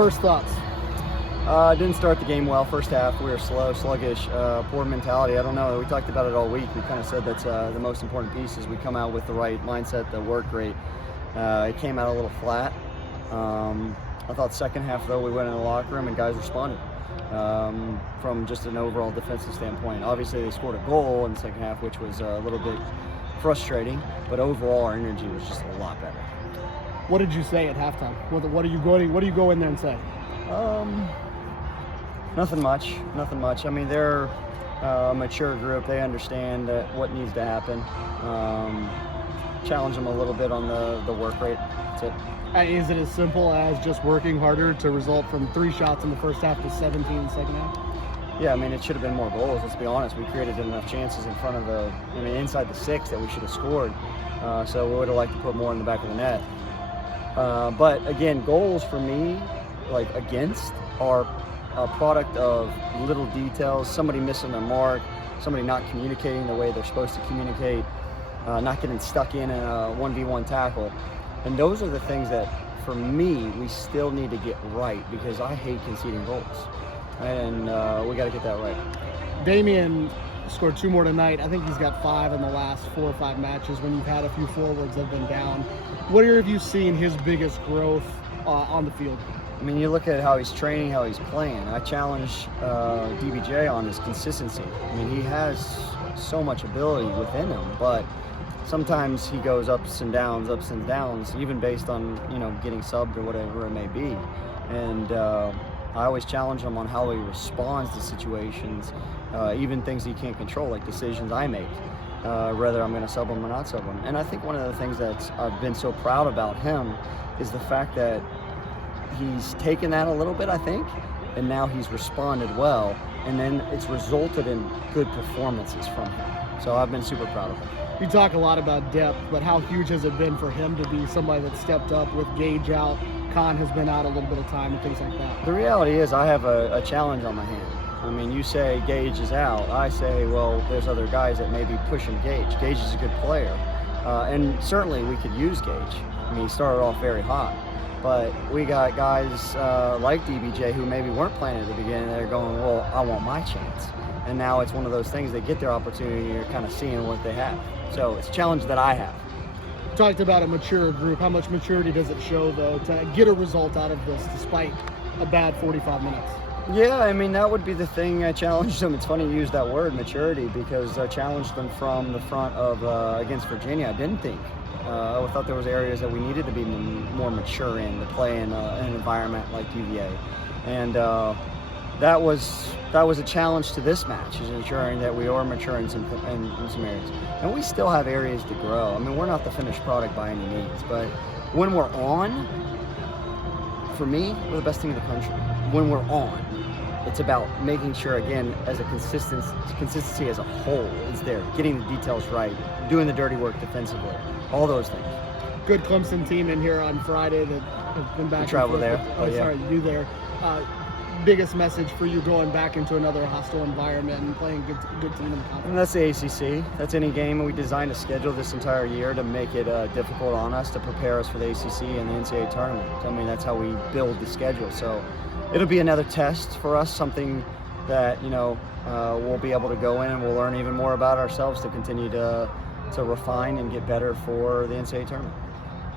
First thoughts? Didn't start the game well. First half, we were slow, sluggish, poor mentality. I don't know. We talked about it all week. We kind of said that's the most important piece is we come out with the right mindset, the work rate. It came out a little flat. I thought second half, though, we went in the locker room and guys responded from just an overall defensive standpoint. Obviously, they scored a goal in the second half, which was a little bit frustrating, but overall, our energy was just a lot better. What did you say at halftime? What do you go in there and say? Nothing much. I mean, they're a mature group. They understand what needs to happen. Challenge them a little bit on the work rate. That's it. Is it as simple as just working harder to result from 3 shots in the first half to 17 in the second half? Yeah, I mean, it should have been more goals. Let's be honest. We created enough chances in front of inside the 6 that we should have scored. So we would have liked to put more in the back of the net. But again, goals for me, like against, are a product of little details. Somebody missing their mark, somebody not communicating the way they're supposed to communicate, not getting stuck in a 1v1 tackle. And those are the things that, for me, we still need to get right because I hate conceding goals. And we got to get that right. Damian scored 2 more tonight. I think he's got 5 in the last 4 or 5 matches when you've had a few forwards that have been down. Where have you seen his biggest growth on the field? I mean, you look at how he's training, how he's playing. I challenge DBJ on his consistency. I mean, he has so much ability within him, but sometimes he goes ups and downs, even based on, getting subbed or whatever it may be. And I always challenge him on how he responds to situations, even things he can't control, like decisions I make, whether I'm going to sub him or not sub him. And I think one of the things that I've been so proud about him is the fact that he's taken that a little bit, I think, and now he's responded well, and then it's resulted in good performances from him. So I've been super proud of him. You talk a lot about depth, but how huge has it been for him to be somebody that stepped up with Gage out? Khan has been out a little bit of time and things like that. The reality is I have a challenge on my hand. I mean, you say Gage is out. I say, well, there's other guys that may be pushing Gage. Gage is a good player. And certainly we could use Gage. I mean, he started off very hot. But we got guys like DBJ who maybe weren't playing at the beginning. They're going, well, I want my chance. And now it's one of those things, they get their opportunity and you're kind of seeing what they have. So it's a challenge that I have. Talked about a mature group. How much maturity does it show, though, to get a result out of this despite a bad 45 minutes? Yeah, I mean, that would be the thing I challenged them. It's funny you use that word, maturity, because I challenged them from the front of against Virginia. I didn't think. I thought there was areas that we needed to be more mature in to play in an environment like UVA. And that was a challenge to this match, is ensuring that we are mature in some areas. And we still have areas to grow. I mean, we're not the finished product by any means, but when we're on, for me, we're the best team in the country. When we're on, it's about making sure, again, as a consistency as a whole is there, getting the details right, doing the dirty work defensively, all those things. Good Clemson team in here on Friday that have been back. We travel there. Sorry, you there. Biggest message for you going back into another hostile environment and playing good team in the conference? And that's the ACC. That's any game. We designed a schedule this entire year to make it difficult on us, to prepare us for the ACC and the NCAA tournament. I mean, that's how we build the schedule. So it'll be another test for us, something that, we'll be able to go in and we'll learn even more about ourselves to continue to refine and get better for the NCAA tournament.